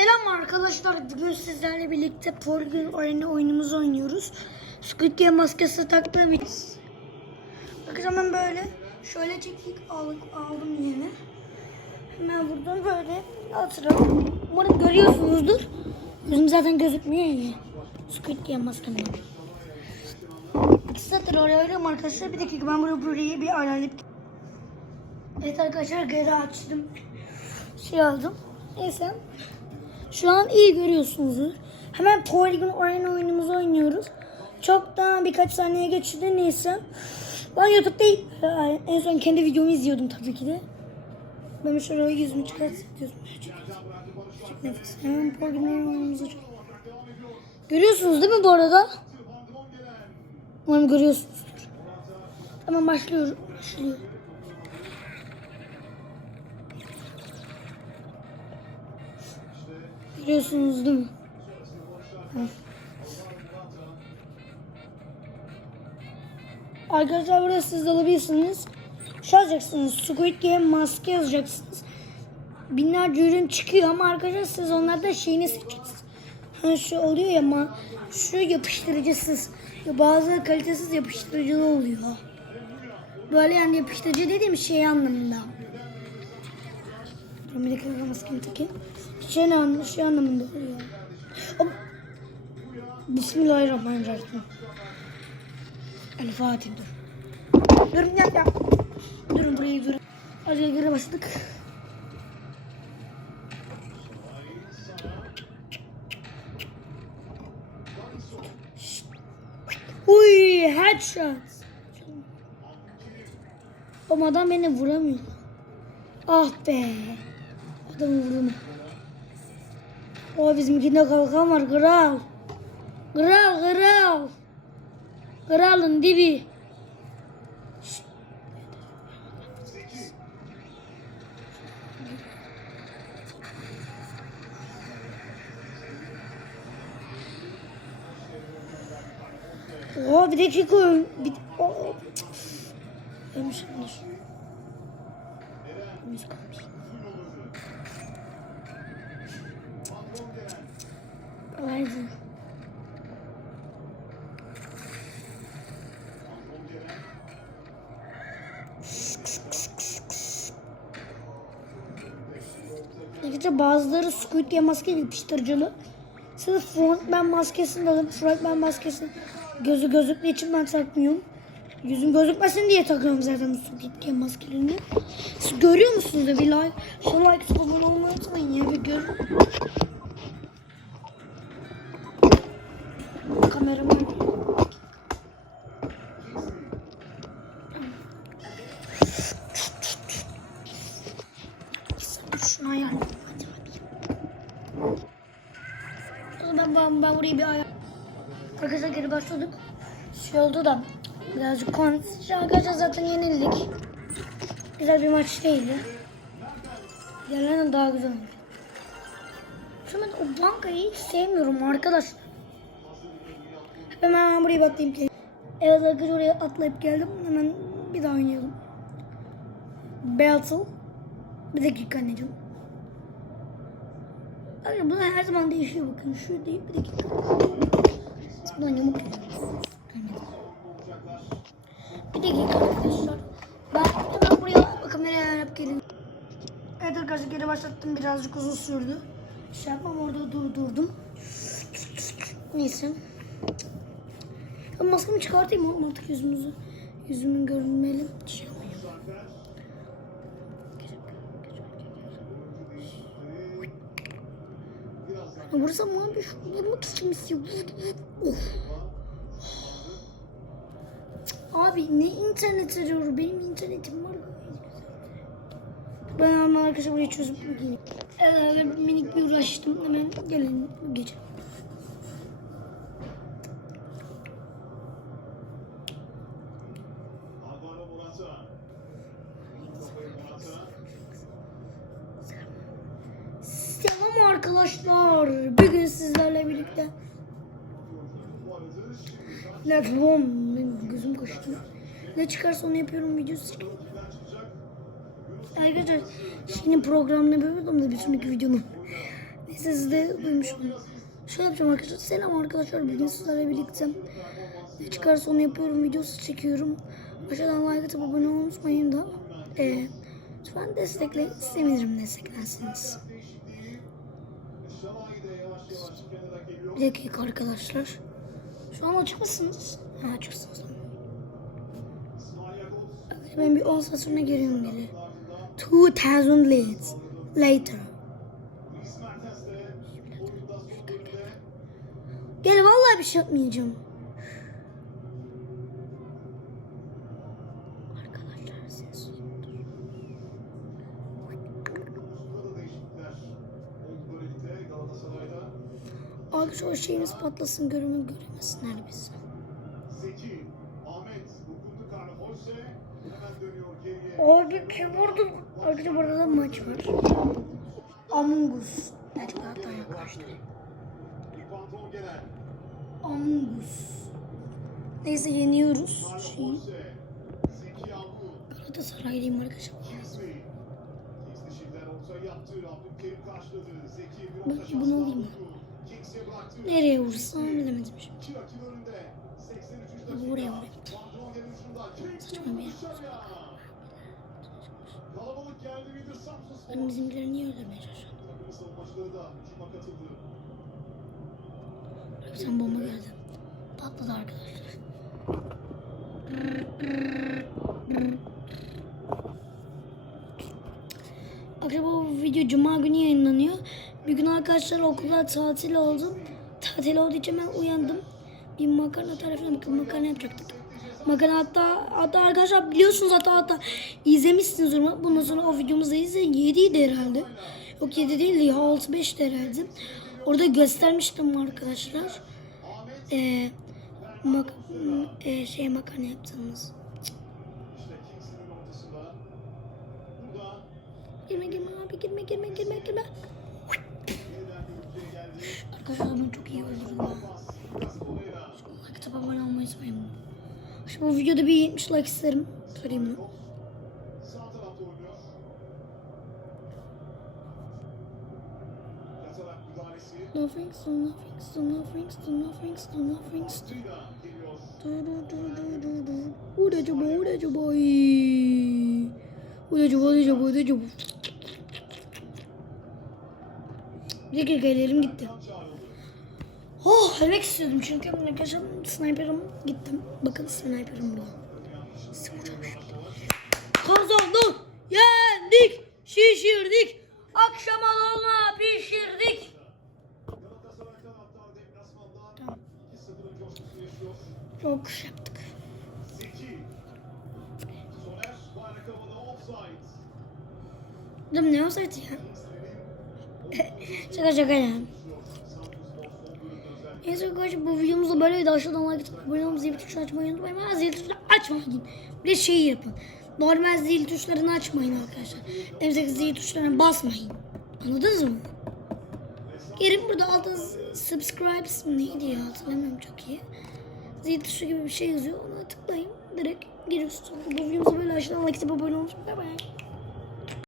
Selam arkadaşlar. Bugün sizlerle birlikte Polygon Arena oyunumuzu oynuyoruz. Squid Game maskesi taktığım için. Bakın hemen böyle. Şöyle çektik aldık, aldım yine. Hemen buradan böyle atırım. Umarım görüyorsunuzdur. Gözüm zaten gözükmüyor ya. Squid Game maskemden. İki satır oraya arıyorum arkadaşlar. Bir dakika ben buraya burayı bir ayarlayıp Evet arkadaşlar geri açtım. Şey aldım. Neyse. Şu an iyi görüyorsunuzdur. Hemen Polygon Arena oyunumuzu oynuyoruz. Çok daha birkaç saniye geçti neyse. Ben YouTube'da en son kendi videomu izliyordum tabii ki de. Ben şuraya yüzümü Arena oyunumuzu çok... Görüyorsunuz değil mi bu arada? Umarım görüyorsunuzdur. Tamam başlıyorum. Başlıyor. Görüyorsunuz değil mi? Arkadaşlar burada siz alabilirsiniz. Şu alacaksınız. Squid Game maske yazacaksınız. Binlerce ürün çıkıyor ama arkadaşlar siz onlarda şeyini seçeceksiniz. Ha şu oluyor ya ama şu yapıştırıcısız. Ya bazı kalitesiz yapıştırıcılı oluyor. Böyle yani yapıştırıcı dediğim şey anlamında. Maskemi takayım. Şey, anlamında, şey anlamında oluyor. Bismillahirrahmanirrahim. El Fatih dur. Durun ya ya. Durun buraya durun. Araya göre başladık. Uy headshot. Ama adam beni vuramıyor. Ah be. Adamı vurdum. O bizimkinde kalkan var kral. Kral kral. Kralın dibi. Oo bir dakika. Bir, o, o. Ölmüş ölmüş. Ölmüş Arkadaşlar bazıları Squid Game maske yapıştırıcılı. Sırf frontman maskesini alıp frontman maskesini gözü gözüktüğü için ben takmıyorum. Yüzüm gözükmesin diye takıyorum zaten Squid Game maskelerini. Siz görüyor musunuz bir like, şu like, abone olmayı unutmayın ya bir görün. O zaman ben, burayı bir ayar... Arkadaşlar geri başladık. Şey oldu da birazcık konuşacağız. Arkadaşlar zaten yenildik. Güzel bir maç değildi. Diğerlerinden daha güzel oldu. Şimdi o bankayı hiç sevmiyorum arkadaşlar. Hemen buraya batayım ki. Evet arkadaşlar oraya atlayıp geldim. Hemen bir daha oynayalım. Battle. Bir dakika anneciğim. Arkadaşlar bunlar her zaman değişiyor bakın. Şu değil bir dakika. Buna yamuk. Bir dakika arkadaşlar. Ben hemen buraya kameraya ayarlayıp gelin. Evet arkadaşlar geri başlattım. Birazcık uzun sürdü. Şey yapmam orada durdurdum. Neyse. Ben maskemi çıkartayım artık yüzümüzü. Yüzümün görünmeli. Şey ama bir şu vurmak için istiyor. Vur, vur. Of. Abi ne internet arıyor? Benim internetim var. Ben hemen çözüp geleyim. Evet, minik bir uğraştım. Hemen gelin geçelim. Selam arkadaşlar. Bugün sizlerle birlikte Letron benim gözüm kaçtı. Ne çıkarsa onu yapıyorum videosu çekeyim. Arkadaşlar şimdi programını yapıyordum da bir sonraki videonun. Neyse Siz de duymuş olun. Şöyle yapacağım arkadaşlar. Selam arkadaşlar. Bugün sizlerle birlikte ne çıkarsa onu yapıyorum. Videosu çekiyorum. Aşağıdan like atıp abone olmayı unutmayın da. Ee, lütfen destekleyin. Sevinirim desteklerseniz. Bir dakika arkadaşlar. Şu an açık mısınız? Ha açıksınız. Ben bir 10 saat sonra geliyorum geri. 2000 leads later. Gel vallahi bir şey yapmayacağım. Arkadaşlar ses. Abi şu şeyimiz patlasın görümü göremesinler bizi. Zeki, Ahmet, dokundu karnı Holse, hemen dönüyor geriye. Abi kim vurdu? Arkadaşlar burada da maç var. Among Us. Evet hatta yaklaştı. Among Us. Neyse yeniyoruz. Şeyi. Galatasaraylıyım arkadaşlar. Şansı bunu alayım. Nereye vursam bilemedim şimdi. İki rakip önünde. 83 Abi dakika. buraya vurayım. Saçma bir yer. Ben bizimkileri niye öldürmeye katıldı. Sen bomba geldi. Patladı arkadaşlar. Arkadaşlar bu video cuma günü yayınlanıyor. Bir gün arkadaşlar okulda tatil oldu. Tatil olduğu için ben uyandım. Bir makarna tarifine bakın makarna yapacaktık. Makarna hatta, hatta arkadaşlar biliyorsunuz hatta hatta izlemişsiniz onu. Bundan sonra o videomuzu izleyin. 7'ydi herhalde. Yok 7 değildi ya 6-5'ti herhalde. Orada göstermiştim arkadaşlar. Ee, mak e, şey makarna yaptığımız. Girme girme abi girme girme girme girme. Arkadaşlar ben çok iyi öldürdüm Torreira. Like atıp abone olmayı unutmayın. Şimdi bu videoda bir 70 like isterim. Söyleyeyim mi? So nothing, so nothing, so nothing, so nothing. Suyla geliyor. Du du du du du du. Bu da acaba, bu da acaba. Ay. Bu da acaba, bu da acaba, bu da acaba. Bir ellerim gitti. Oh ölmek istiyordum çünkü arkadaşlar sniper'ım gittim. Bakın sniper'ım şimdi. Kazandık, yendik, şişirdik. Akşama dolma pişirdik. Galatasaray taraftarı deplasmanda 2-0'ın coşkusunu yaşıyor. Çok şey yaptık. Mi? Ne olsaydı ya? Şaka şaka ya. Neyse arkadaşlar bu videomuzda böyleydi. Aşağıdan like atıp abone olmayı, zil tuşunu açmayı unutmayın. Ama zil tuşunu açmayın. Bir şey yapın. Normal zil tuşlarını açmayın arkadaşlar. Emsek zil tuşlarına basmayın. Anladınız mı? Gelin burada altta subscribes neydi ya hatırlamıyorum çok iyi. Zil tuşu gibi bir şey yazıyor. Ona tıklayın. Direkt giriyorsunuz. Bu videomuzda böyle aşağıdan like atıp abone olmayı. Bye bye.